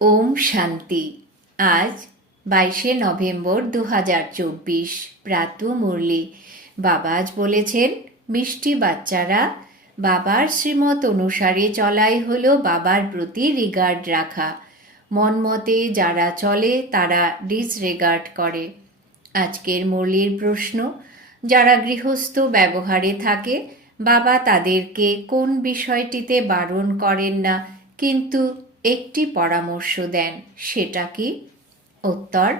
ওম শান্তি। আজ বাইশে নভেম্বর দু হাজার চব্বিশ, প্রাত মুরলি। বাবা আজ বলেছেন, মিষ্টি বাচ্চারা, বাবার শ্রীমত অনুসারে চলাই হলো বাবার প্রতি রিগার্ড রাখা। মন মতে যারা চলে, তারা ডিসরেগার্ড করে। আজকের মুরলির প্রশ্ন, যারা গৃহস্থ ব্যবহারে থাকে, বাবা তাদেরকে কোন বিষয়টিতে বারণ করেন না? কিন্তু একটি পরামর্শ দেন। সেটা কি? উত্তর,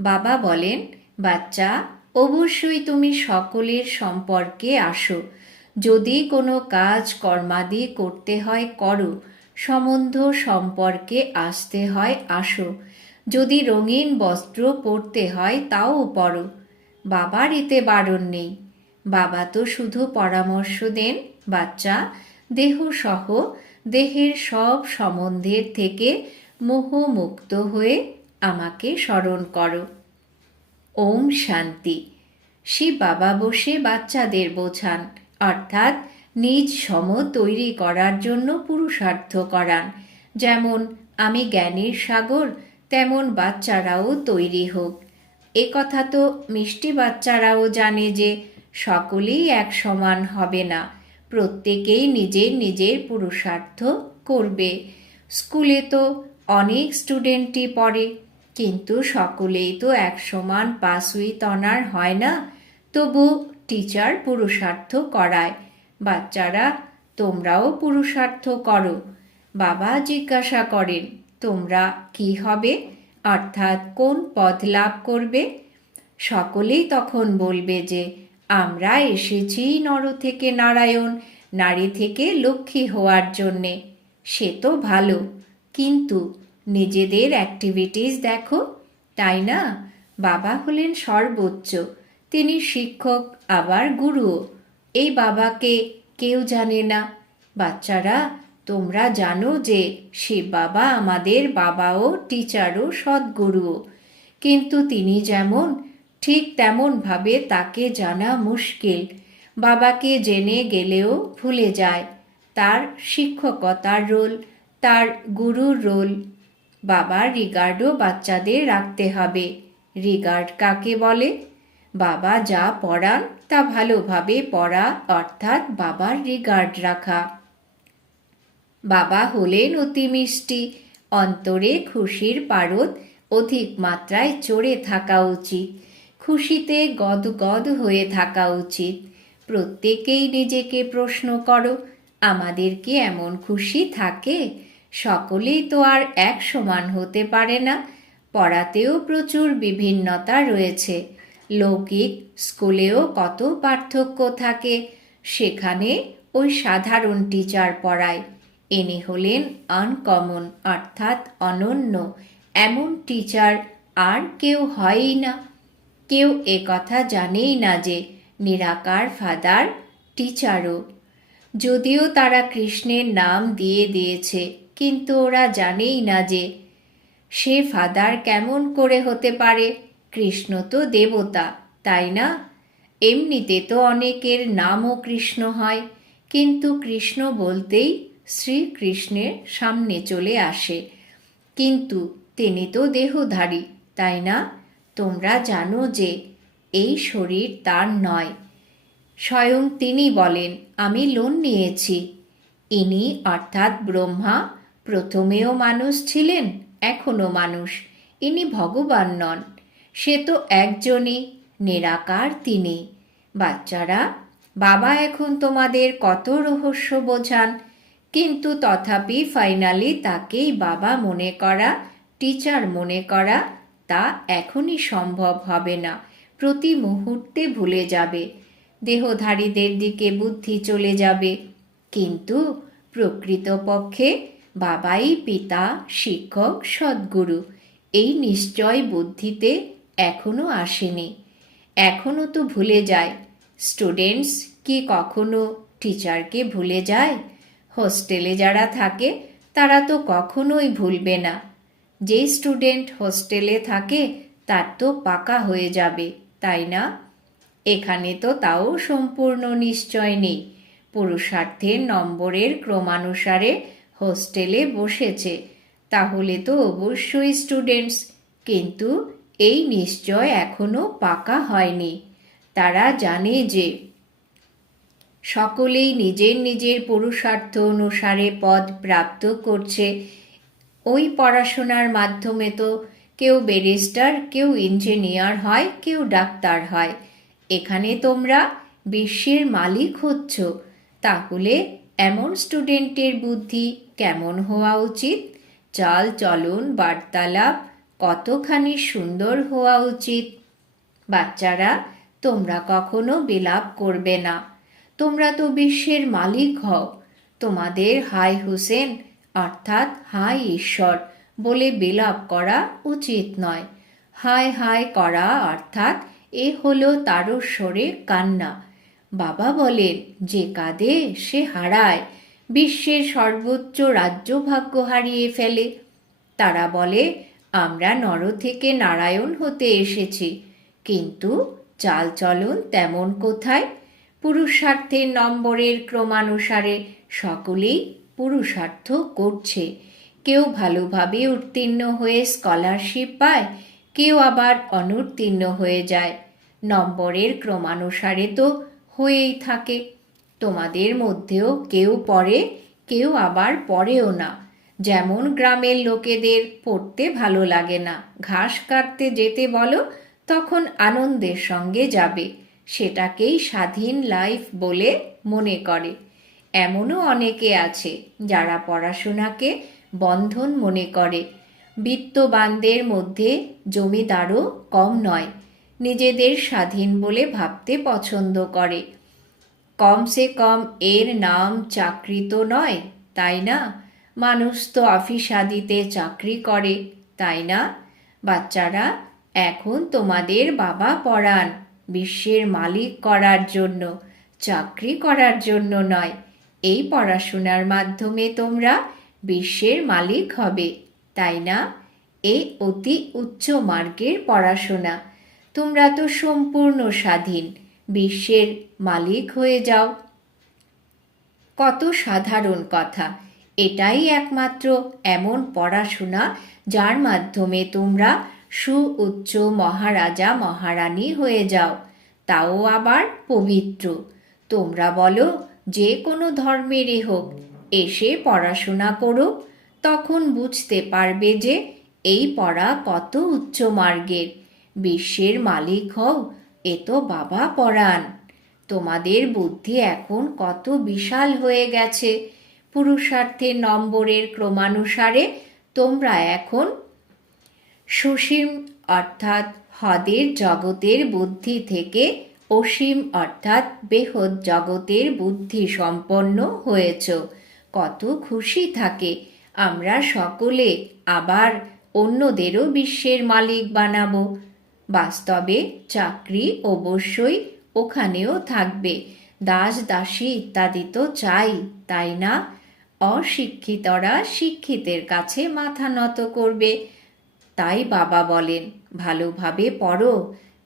বাবা বলেন, বাচ্চা, অবশ্যই তুমি সকলের সম্পর্কে আসো। যদি কোনো কাজ কর্মাদি করতে হয় করো। সম্বন্ধ সম্পর্কে আসতে হয় আসো। যদি রঙিন বস্ত্র পরতে হয় তাও পরো। বাবার এতে বারণ নেই। বাবা তো শুধু পরামর্শ দেন, বাচ্চা, দেহ সহ দেহের সব সম্বন্ধের থেকে মোহমুক্ত হয়ে আমাকে স্মরণ করো। ওম শান্তি। শিব বাবা বসে বাচ্চাদের বোঝান, অর্থাৎ নিজ সম তৈরি করার জন্য পুরুষার্থ করান। যেমন, আমি জ্ঞানের সাগর, তেমন বাচ্চারাও তৈরি হোক। এ কথা তো মিষ্টি বাচ্চারাও জানে যে, সকলেই এক সমান হবে না। প্রত্যেকেই নিজের নিজের পুরুষার্থ করবে। স্কুলে তো অনেক স্টুডেন্টই পড়ে, কিন্তু সকলেই তো এক সমান পাস উইথ অনার হয় না? তবু টিচার পুরুষার্থ করায়। বাচ্চারা, তোমরাও পুরুষার্থ করো। বাবা জিজ্ঞাসা করেন, তোমরা কি হবে? অর্থাৎ কোন পদ লাভ করবে? সকলেই তখন বলবে যে আমরা এসেছি নর থেকে নারায়ণ, নারী থেকে লক্ষ্মী হওয়ার জন্যে। সে তো ভালো। কিন্তু নিজেদের অ্যাক্টিভিটিস দেখো, তাই না? বাবা হলেন সর্বোচ্চ, তিনি শিক্ষক, আবার গুরুও। এই বাবাকে কেউ জানে না। বাচ্চারা, তোমরা জানো যে সে বাবা আমাদের বাবাও, টিচারও, সদ্গুরুও। কিন্তু তিনি যেমন ঠিক তেমনভাবে তাকে জানা মুশকিল। বাবাকে জেনে গেলেও ভুলে যায়। তার শিক্ষকতার রোল, তার গুরুর রোল। বাবার রিগার্ডও বাচ্চাদের রাখতে হবে। রিগার্ড কাকে বলে? বাবা যা পড়ান তা ভালোভাবে পড়া, অর্থাৎ বাবার রিগার্ড রাখা। বাবা হলেন অতি মিষ্টি। অন্তরে খুশির পারদ অধিক মাত্রায় চড়ে থাকা উচিত। খুশিতে গদগদ হয়ে থাকা উচিত। প্রত্যেকেই নিজেকে প্রশ্ন করো, আমাদের কি এমন খুশি থাকে? সকলেই তো আর এক সমান হতে পারে না, পড়াতেও প্রচুর বিভিন্নতা রয়েছে। লৌকিক স্কুলেও কত পার্থক্য থাকে, সেখানে ওই সাধারণ টিচার পড়ায়। ইনি হলেন আনকমন অর্থাৎ অনন্য। এমন টিচার আর কেউ হয়ই না। কেউ এ কথা জানেই না যে নিরাকার ফাদার, টিচারও। যদিও তারা কৃষ্ণের নাম দিয়ে দিয়েছে, কিন্তু ওরা জানেই না যে সে ফাদার কেমন করে হতে পারে। কৃষ্ণ তো দেবতা, তাই না? এমনিতে তো অনেকের নামও কৃষ্ণ হয়, কিন্তু কৃষ্ণ বলতেই শ্রীকৃষ্ণের সামনে চলে আসে। কিন্তু তিনি তো দেহধারী, তাই না? তোমরা জানো যে এই শরীর তার নয়। স্বয়ং তিনি বলেন, আমি লোন নিয়েছি। ইনি অর্থাৎ ব্রহ্মা, প্রথমেও মানুষ ছিলেন, এখনও মানুষ। ইনি ভগবান নন। সে তো একজনই, নিরাকার তিনি। বাচ্চারা, বাবা এখন তোমাদের কত রহস্য বোঝান। কিন্তু তথাপি ফাইনালি তাকেই বাবা মনে করা, টিচার মনে করা তা এখনই সম্ভব হবে না। প্রতি মুহূর্তে ভুলে যাবে। দেহধারীদের দিকে বুদ্ধি চলে যাবে। কিন্তু প্রকৃতপক্ষে বাবাই পিতা, শিক্ষক, সদ্গুরু, এই নিশ্চয় বুদ্ধিতে এখনও আসেনি। এখনও তো ভুলে যায়। স্টুডেন্টস কি কখনো টিচারকে ভুলে যায়? হোস্টেলে যারা থাকে, তারা তো কখনোই ভুলবে না। যে স্টুডেন্ট হোস্টেলে থাকে, তার তো পাকা হয়ে যাবে, তাই না? এখানে তো তাও সম্পূর্ণ নিশ্চয় নেই। পুরুষার্থের নম্বরের ক্রমানুসারে হোস্টেলে বসেছে, তাহলে তো অবশ্যই স্টুডেন্টস, কিন্তু এই নিশ্চয় এখনও পাকা হয়নি। তারা জানে যে সকলেই নিজের নিজের পুরুষার্থ অনুসারে পদ প্রাপ্ত করছে ওই পড়াশোনার মাধ্যমে তো কেউ ব্যারিস্টার, কেউ ইঞ্জিনিয়ার হয়, কেউ ডাক্তার হয়। এখানে তোমরা বিশ্বের মালিক হচ্ছ। তাহলে এমন স্টুডেন্টের বুদ্ধি কেমন হওয়া উচিত? চাল চলন, বার্তালাপ, কতখানি সুন্দর হওয়া উচিত? বাচ্চারা, তোমরা কখনো বিলাপ করবে না। তোমরা তো বিশ্বের মালিক হও। তোমাদের হাই হুসেন অর্থাৎ হাই ঈশ্বর, বলে বিলাপ করা উচিত নয়। হায় হায় করা অর্থাৎ, এ হলো তারস্বরে কান্না। বাবা বলেন, যে কাঁদে, সে হারায়। বিশ্বের সর্বোচ্চ রাজ্যভাগ্য হারিয়ে ফেলে। তারা বলে, আমরা নর থেকে নারায়ণ হতে এসেছি। কিন্তু চালচলন তেমন কোথায়? পুরুষার্থের নম্বরের ক্রমানুসারে সকলেই পুরুষার্থ করছে। কেউ ভালোভাবে উত্তীর্ণ হয়ে স্কলারশিপ পায়, কেউ আবার অনুত্তীর্ণ হয়ে যায়। নম্বরের ক্রমানুসারে তো হয়েই থাকে। তোমাদের মধ্যেও কেউ পড়ে, কেউ আবার পড়েও না। যেমন গ্রামের লোকেদের পড়তে ভালো লাগে না। ঘাস কাটতে যেতে বলো, তখন আনন্দের সঙ্গে যাবে। সেটাকেই স্বাধীন লাইফ বলে মনে করে। এমনও অনেকে আছে যারা পড়াশোনাকে বন্ধন মনে করে। বিত্তবানদের মধ্যে জমিদারও কম নয়, নিজেদের স্বাধীন বলে ভাবতে পছন্দ করে। কমসে কম এর নাম চাকরি তো নয়, তাই না? মানুষ তো অফিস আদিতে চাকরি করে, তাই না? বাচ্চারা এখন তোমাদের বাবা পড়ান, বিশ্বের মালিক করার জন্য, চাকরি করার জন্য নয়। এই পড়াশোনার মাধ্যমে তোমরা বিশ্বের মালিক হবে। তাই না? এ অতি উচ্চ মার্গের পড়াশোনা। তোমরা তো সম্পূর্ণ স্বাধীন, বিশ্বের মালিক হয়ে যাও। কত সাধারণ কথা। এটাই একমাত্র এমন পড়াশোনা যার মাধ্যমে তোমরা সু উচ্চ মহারাজা, মহারানী হয়ে যাও। তাও আবার পবিত্র। তোমরা বলো যে কোনো ধর্মেরই হোক, এসে পড়াশোনা করো তখন বুঝতে পারবে যে এই পড়া কত উচ্চ মার্গের। বিশ্বের মালিক হও, এ তো বাবা পড়ান তোমাদের বুদ্ধি এখন কত বিশাল হয়ে গেছে। পুরুষার্থের নম্বরের ক্রমানুসারে তোমরা এখন সুসীম অর্থাৎ হদের জগতের বুদ্ধি থেকে অসীম অর্থাৎ বেহদ জগতের বুদ্ধি সম্পন্ন হয়েছ। কত খুশি থাকে। আমরা সকলে আবার অন্যদেরও বিশ্বের মালিক বানাবো। বাস্তবে চাকরি অবশ্যই ওখানেও থাকবে। দাস, দাসী ইত্যাদি তো চাই, তাই না? অশিক্ষিতরা শিক্ষিতের কাছে মাথা নত করবে। তাই বাবা বলেন, ভালোভাবে পড়ো।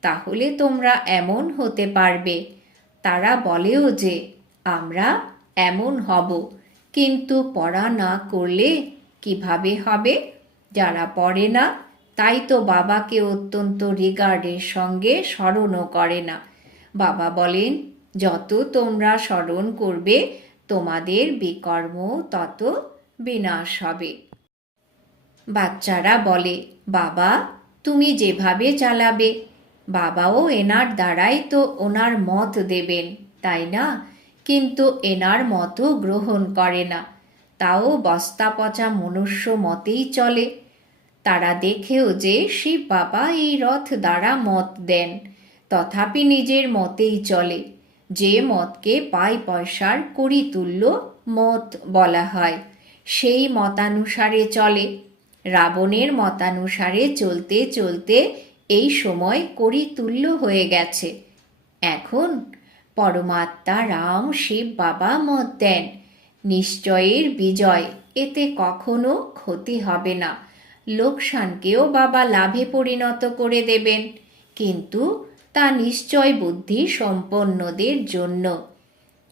তাহলে তোমরা এমন হতে পারবে। তারা বলেও যে, আমরা এমন হব। কিন্তু পড়া না করলে কীভাবে হবে? যারা পড়ে না, তাই তো বাবাকে অত্যন্ত রিগার্ডের সঙ্গে স্মরণও করে না। বাবা বলেন, যত তোমরা স্মরণ করবে, তোমাদের বিকর্ম তত বিনাশ হবে। বাচ্চারা বলে, বাবা, তুমি যেভাবে চালাবে বাবাও এনার দ্বারাই তো ওনার মত দেবেন, তাই না? কিন্তু এনার মতো গ্রহণ করে না। তাও বস্তা পচা মনুষ্য মতেই চলে। তারা দেখেও যে শিব বাবা এই রথ দ্বারা মত দেন, তথাপি নিজের মতেই চলে। যে মতকে পাই পয়সার করি তুল্য মত বলা হয়, সেই মতানুসারে চলে। রাবণের মতানুসারে চলতে চলতে এই সময় তুল্য হয়ে গেছে। এখন পরমাত্মা রাম শিব বাবা মত দেন। নিশ্চয়ের বিজয়, এতে কখনো ক্ষতি হবে না। লোকসানকেও বাবা লাভে পরিণত করে দেবেন। কিন্তু তা নিশ্চয় বুদ্ধি সম্পন্নদের জন্য।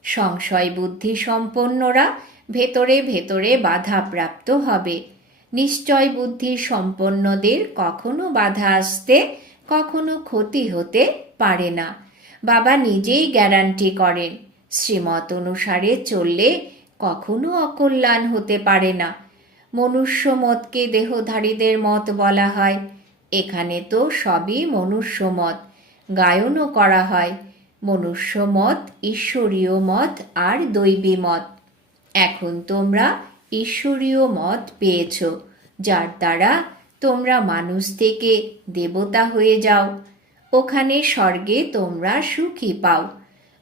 সংশয় বুদ্ধি সম্পন্নরা ভেতরে ভেতরে বাধাপ্রাপ্ত হবে। নিশ্চয় বুদ্ধি সম্পন্নদের কখনো বাধা আসতে, কখনো ক্ষতি হতে পারে না। বাবা নিজেই গ্যারান্টি করেন, শ্রীমত অনুসারে চললে কখনো অকল্যাণ হতে পারে না। মনুষ্য মতকে দেহধারীদের মত বলা হয়, এখানে তো সবই মনুষ্য মত গায়নও করা হয়। মনুষ্য মত ঈশ্বরীয় মত আর দৈবী মত। এখন তোমরা ঈশ্বরীয় মত পেয়েছ, যার দ্বারা তোমরা মানুষ থেকে দেবতা হয়ে যাও। ওখানে স্বর্গে তোমরা সুখী পাও।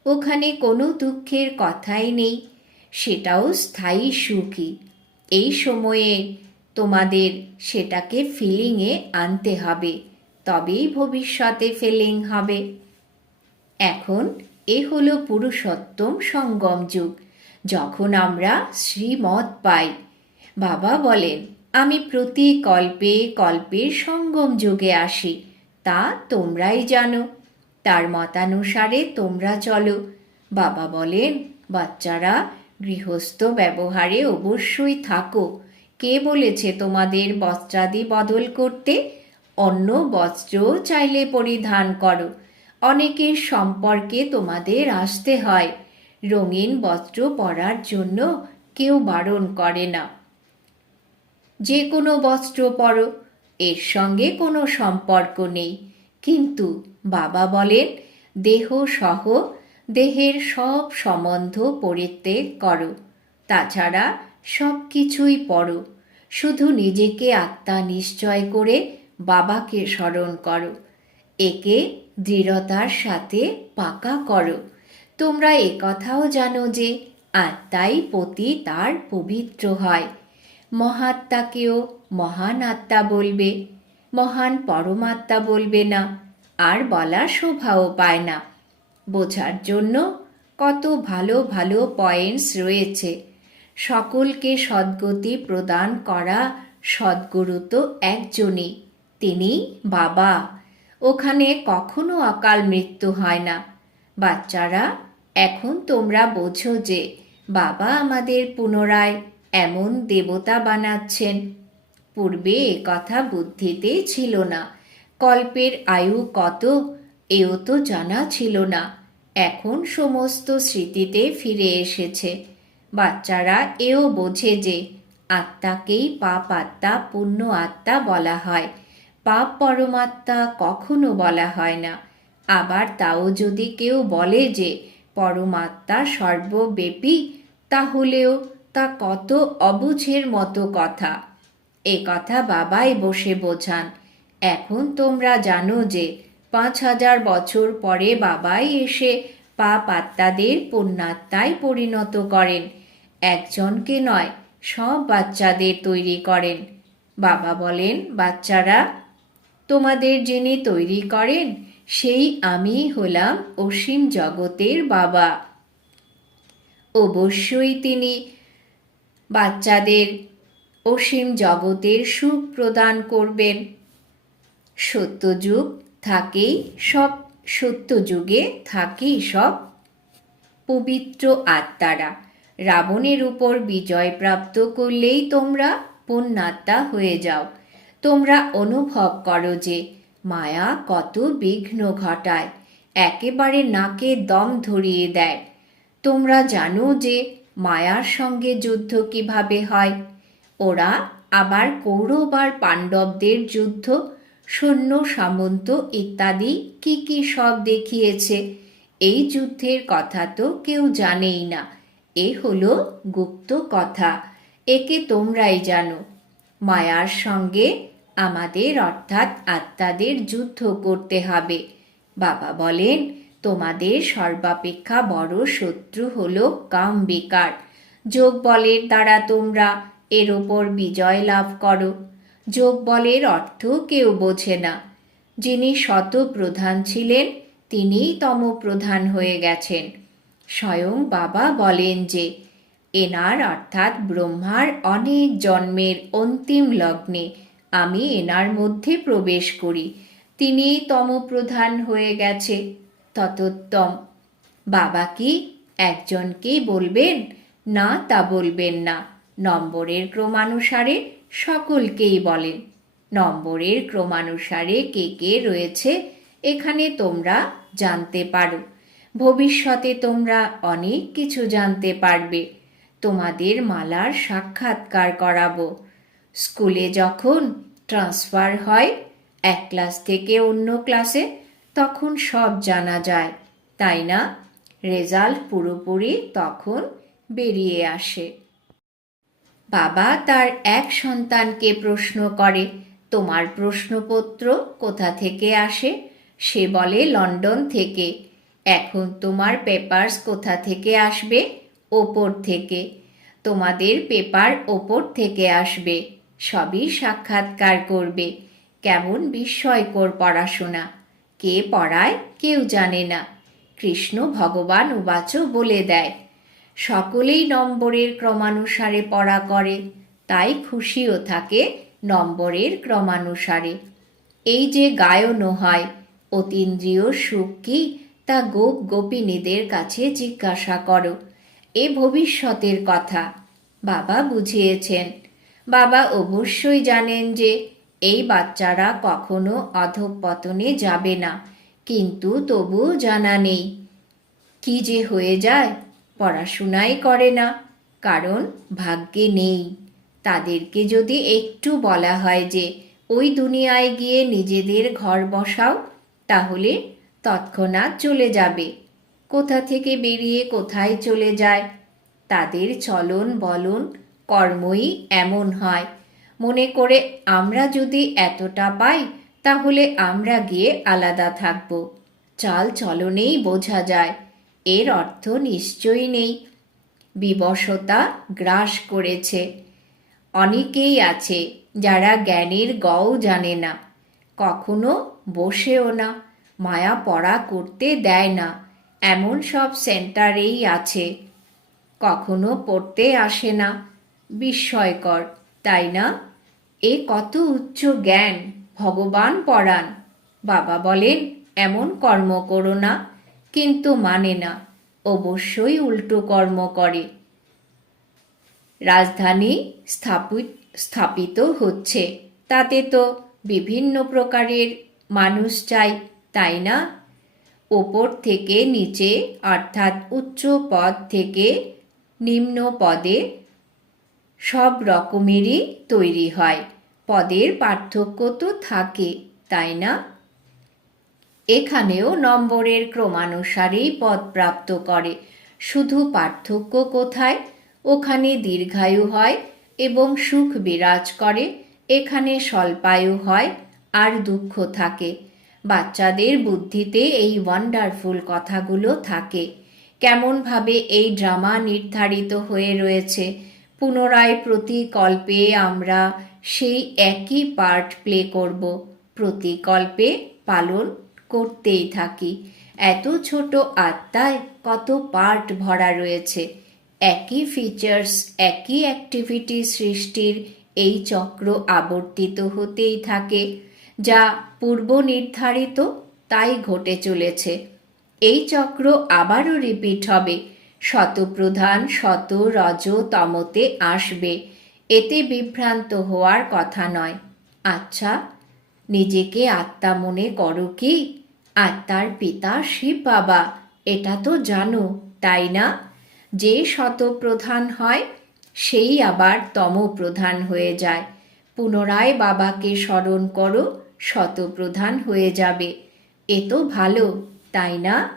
ওখানে কোনো দুঃখের কথাই নেই, সেটাও স্থায়ী সুখী। এই সময়ে তোমাদের সেটাকে ফিলিংয়ে আনতে হবে, তবেই ভবিষ্যতে ফিলিং হবে। এখন এ হলো পুরুষোত্তম সঙ্গম যুগ। যখন আমরা শ্রীমত পাই, বাবা বলেন, আমি প্রতি কল্পে কল্পে সঙ্গম যুগে আসি, তা তোমরাই জানো। তার মতানুসারে তোমরা চলো। বাবা বলেন, বাচ্চারা, গৃহস্থ ব্যবহারে অবশ্যই থাকো। কে বলেছে তোমাদের বস্ত্রাদি বদল করতে? অন্য বস্ত্র চাইলে পরিধান করো। অনেকের সম্পর্কে তোমাদের আসতে হয়। রঙিন বস্ত্র পরার জন্য কেউ বারণ করে না। যে কোনো বস্ত্র পরো, এর সঙ্গে কোনো সম্পর্ক নেই। কিন্তু বাবা বলেন, দেহ সহ দেহের সব সম্বন্ধ পরিত্যাগ করো। তাছাড়া সব কিছুই পড়ো। শুধু নিজেকে আত্মা নিশ্চয় করে বাবাকে স্মরণ করো। একে দৃঢ়তার সাথে পাকা করো। তোমরা কথাও জানো যে আত্মাই পতি তার পবিত্র হয়। মহাত্মাকেও মহান আত্মা বলবে, মহান পরমাত্মা বলবে না, আর বলা শোভাও পায় না। বোঝার জন্য কত ভালো ভালো পয়েন্টস রয়েছে। সকলকে সদ্গতি প্রদান করা সদ্গুরু তো একজনই, তিনি বাবা। ওখানে কখনো অকাল মৃত্যু হয় না। বাচ্চারা এখন তোমরা বোঝো যে বাবা আমাদের পুনরায় এমন দেবতা বানাচ্ছেন। পূর্বে এ কথা বুদ্ধিতে ছিল না। কল্পের আয়ু কত, এও তো জানা ছিল না। এখন সমস্ত স্মৃতিতে ফিরে এসেছে। বাচ্চারা এও বোঝে যে আত্মাকেই পাপ আত্মা, পুণ্য আত্মা বলা হয়। পাপ পরমাত্মা কখনো বলা হয় না। আবার তাও যদি কেউ বলে যে পরমাত্মা সর্বব্যাপী, তাহলেও তা কত অবুঝের মতো কথা? এ কথা বাবাই বসে বোঝান। এখন তোমরা জানো যে পাঁচ হাজার বছর পরে বাবাই এসে পাপ আত্মাদের পুণ্যাত্মায় পরিণত করেন। একজনকে নয়, সব বাচ্চাদের তৈরি করেন। বাবা বলেন, বাচ্চারা, তোমাদের যিনি তৈরি করেন সেই আমি হলাম অসীম জগতের বাবা। অবশ্যই তিনি বাচ্চাদের অসীম জগতের সুখ প্রদান করবেন। সত্যযুগ থাকেই সব, সত্যযুগে থাকেই সব পবিত্র আত্মারা। রাবণের উপর বিজয় প্রাপ্ত করলেই তোমরা পুণ্যাত্মা হয়ে যাও। তোমরা অনুভব করো যে মায়া কত বিঘ্ন ঘটায়, একেবারে নাকে দম ধরিয়ে দেয়। তোমরা জানো যে মায়ার সঙ্গে যুদ্ধ কীভাবে হয়? ওরা আবার কৌরব আর পাণ্ডবদের যুদ্ধ, সৈন্য, সামন্ত ইত্যাদি কি কি সব দেখিয়েছে, এই যুদ্ধের কথা তো কেউ জানেই না। এ হলো গুপ্ত কথা। একে তোমরাই জানো। মায়ার সঙ্গে আমাদের অর্থাৎ আত্মাদের যুদ্ধ করতে হবে। বাবা বলেন, তোমাদের সর্বাপেক্ষা বড় শত্রু হলো কাম বিকার। যোগ বলের দ্বারা তোমরা এর ওপর বিজয় লাভ করো। যোগ বলের অর্থ কেউ বোঝে না। যিনি শত প্রধান ছিলেন, তিনিই তম প্রধান হয়ে গেছেন। স্বয়ং বাবা বলেন যে, এনার অর্থাৎ ব্রহ্মার অনেক জন্মের অন্তিম লগ্নে আমি এনার মধ্যে প্রবেশ করি। তিনি তম প্রধান হয়ে গেছে। ততোত্তম। বাবা কি একজনকেই বলবেন? না, তা বলবেন না। নম্বরের ক্রমানুসারে সকলকেই বলেন। নম্বরের ক্রমানুসারে কে কে রয়েছে, এখানে তোমরা জানতে পারো। ভবিষ্যতে তোমরা অনেক কিছু জানতে পারবে। তোমাদের মালার সাক্ষাৎকার করাবো। স্কুলে যখন ট্রান্সফার হয় এক ক্লাস থেকে অন্য ক্লাসে, তখন সব জানা যায়, তাই না? রেজাল্ট পুরোপুরি তখন বেরিয়ে আসে। বাবা তার এক সন্তানকে প্রশ্ন করে, তোমার প্রশ্নপত্র কোথা থেকে আসে? সে বলে, লন্ডন থেকে। এখন তোমার পেপারস কোথা থেকে আসবে? ওপর থেকে। তোমাদের পেপার ওপর থেকে আসবে। সবই সাক্ষাৎকার করবে। কেমন বিস্ময়কর পড়াশোনা। কে পড়ায় কেউ জানে না। কৃষ্ণ ভগবান উবাচ বলে দেয়, সকলেই নম্বরের ক্রমানুসারে পড়া করে, তাই খুশিও থাকে নম্বরের ক্রমানুসারে। এই যে গায়নও হয়, অতীন্দ্রিয় সুখ কি তা গোপ গোপিনীদের কাছে জিজ্ঞাসা করো। এ ভবিষ্যতের কথা। বাবা বুঝিয়েছেন। বাবা অবশ্যই জানেন যে এই বাচ্চারা কখনো অধঃপতনে যাবে না। কিন্তু তবুও জানা নেই কি যে হয়ে যায়, পড়াশোনাই করে না, কারণ ভাগ্যে নেই। তাদেরকে যদি একটু বলা হয় যে, ওই দুনিয়ায় গিয়ে নিজেদের ঘর বসাও, তাহলে তৎক্ষণাৎ চলে যাবে। কোথা থেকে বেরিয়ে কোথায় চলে যায়? তাদের চলন বলন কর্মই এমন হয়। মনে করে আমরা যদি এতটা পাই, তাহলে আমরা গিয়ে আলাদা থাকব। চাল চলনেই বোঝা যায়। এর অর্থ নিশ্চয়ই নেই। বিবশতা গ্রাস করেছে। অনেকেই আছে যারা জ্ঞানের গও জানে না। কখনো বসেও না, মায়া পড়া করতে দেয় না। এমন সব সেন্টারেই আছে। কখনো পড়তে আসে না। বিস্ময়কর, তাই না? এ কত উচ্চ জ্ঞান, ভগবান পড়ান বাবা বলেন, এমন কর্ম করো না, কিন্তু মানে না, অবশ্যই উল্টো কর্ম করে। রাজধানী স্থাপিত স্থাপিত হচ্ছে। তাতে তো বিভিন্ন প্রকারের মানুষ চাই, তাই না? ওপর থেকে নিচে, অর্থাৎ উচ্চ পদ থেকে নিম্ন পদে সব রকমেরই তৈরি হয়। পদের পার্থক্য তো থাকে, তাই না? এখানেও নম্বরের ক্রমানুসারেই পদ প্রাপ্ত করে। শুধু পার্থক্য কোথায়? ওখানে দীর্ঘায়ু হয় এবং সুখ বিরাজ করে, এখানে স্বল্পায়ু হয় আর দুঃখ থাকে। বাচ্চাদের বুদ্ধিতে এই ওয়ান্ডারফুল কথাগুলো থাকে। কেমনভাবে এই ড্রামা নির্ধারিত হয়ে রয়েছে? পুনরায় প্রতিকল্পে আমরা সেই একই পার্ট প্লে করব। প্রতিকল্পে পালন করতেই থাকি। এত ছোট আত্মায় কত পার্ট ভরা রয়েছে। একই ফিচার্স একই অ্যাক্টিভিটি সৃষ্টির এই চক্র আবর্তিত হতেই থাকে, যা পূর্ব নির্ধারিত, তাই ঘটে চলেছে। এই চক্র আবারও রিপিট হবে। শতপ্রধান, শত রজ তমতে আসবে। এতে বিভ্রান্ত হওয়ার কথা নয়। আচ্ছা নিজেকে আত্মা মনে করো কি? আত্মার পিতা শিব বাবা, এটা তো জানো, তাই না? যে শতপ্রধান হয়, সেই আবার তম প্রধান হয়ে যায়। পুনরায় বাবাকে স্মরণ করো, শতপ্রধান হয়ে যাবে। এ তো ভালো, তাই না?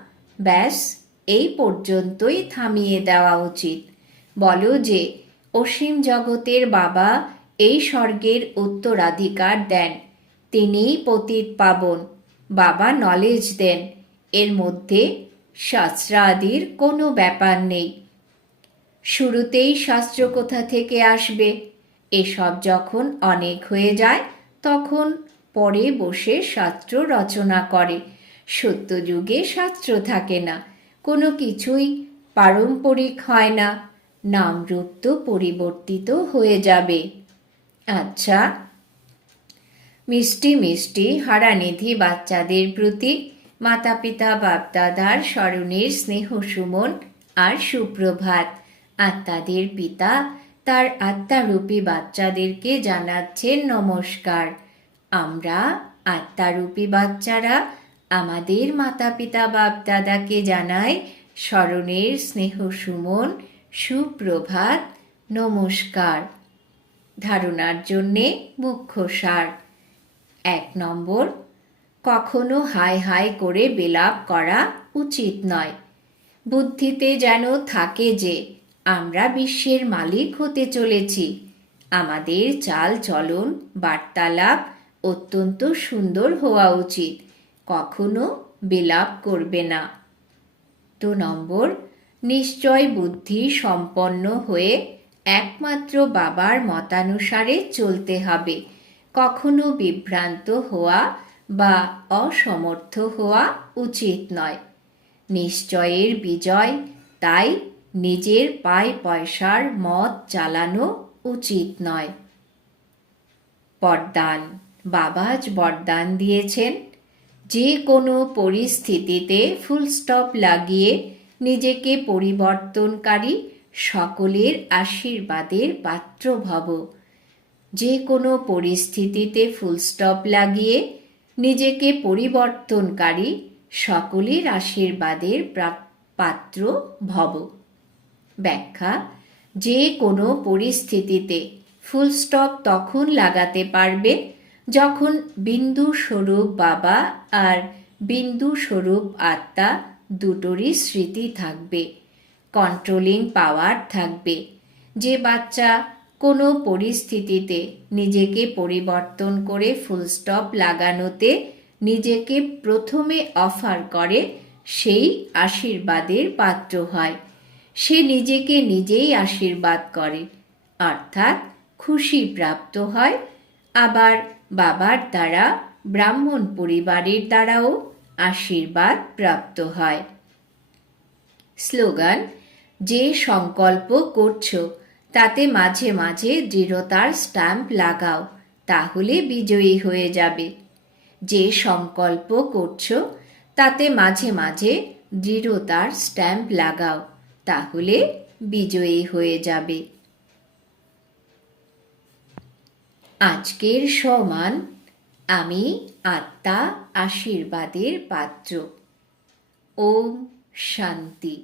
ব্যাস। এই পর্যন্তই থামিয়ে দেওয়া উচিত। বলো যে, অসীম জগতের বাবা এই স্বর্গের উত্তরাধিকার দেন। তিনিই পতিত পাবন, বাবা নলেজ দেন। এর মধ্যে শাস্ত্রাদির কোনো ব্যাপার নেই। শুরুতেই শাস্ত্র কোথা থেকে আসবে? এসব যখন অনেক হয়ে যায়, তখন পরে বসে শাস্ত্র রচনা করে। সত্যযুগে শাস্ত্র থাকে না। কোনো কিছুই পারম্পরিক হয় না নাম রূপ তো পরিবর্তিত হয়ে যাবে। আচ্ছা মিষ্টি মিষ্টি হারানিধি বাচ্চাদের প্রতি মাতা পিতা বাপদাদার স্মরণের স্নেহ সুমন আর সুপ্রভাত। আত্মাদের পিতা তার আত্মারূপী বাচ্চাদেরকে জানাচ্ছেন নমস্কার। আমরা আত্মারূপী বাচ্চারা আমাদের মাতা পিতা বাপ দাদাকে জানাই স্মরণের স্নেহ সুমন, সুপ্রভাত, নমস্কার। ধারণার জন্যে মুখ্য সার। এক নম্বর, কখনো হাই হাই করে বিলাপ করা উচিত নয়। বুদ্ধিতে যেন থাকে যে, আমরা বিশ্বের মালিক হতে চলেছি। আমাদের চাল চলন বার্তালাপ অত্যন্ত সুন্দর হওয়া উচিত। কখনো বিলাপ করবে না। দু নম্বর, নিশ্চয় বুদ্ধি সম্পন্ন হয়ে একমাত্র বাবার মতানুসারে চলতে হবে। কখনো বিভ্রান্ত হওয়া বা অসমর্থ হওয়া উচিত নয়। নিশ্চয়ের বিজয়, তাই নিজের পায় পয়সার মত চালানো উচিত নয়। বরদান বাবাজ বরদান দিয়েছেন। যে কোনো পরিস্থিতিতে ফুল স্টপ লাগিয়ে নিজেকে পরিবর্তনকারী সকলের আশীর্বাদের পাত্র ভব। যে কোনো পরিস্থিতিতে ফুল স্টপ লাগিয়ে নিজেকে পরিবর্তনকারী সকলের আশীর্বাদের পাত্র ভব। ব্যাখ্যা যে কোনো পরিস্থিতিতে ফুল স্টপ তখন লাগাতে পারবে যখন বিন্দু স্বরূপ বাবা আর বিন্দু স্বরূপ আত্মা দুটোরই স্মৃতি থাকবে কন্ট্রোলিং পাওয়ার থাকবে। যে বাচ্চা কোনো পরিস্থিতিতে নিজেকে পরিবর্তন করে ফুল স্টপ লাগানোতে নিজেকে প্রথমে অফার করে, সেই আশীর্বাদের পাত্র হয়। সে নিজেকে নিজেই আশীর্বাদ করে, অর্থাৎ খুশি প্রাপ্ত হয়। আবার বাবার দ্বারা ব্রাহ্মণ পরিবারের দ্বারাও আশীর্বাদ প্রাপ্ত হয়। স্লোগান, যে সংকল্প করছ, তাতে মাঝে মাঝে দৃঢ়তার স্ট্যাম্প লাগাও, তাহলে বিজয়ী হয়ে যাবে। যে সংকল্প করছ, তাতে মাঝে মাঝে দৃঢ়তার স্ট্যাম্প লাগাও, তাহলে বিজয়ী হয়ে যাবে। আজকের সমান আমি আত্মা আশীর্বাদের পাত্র। ওম শান্তি।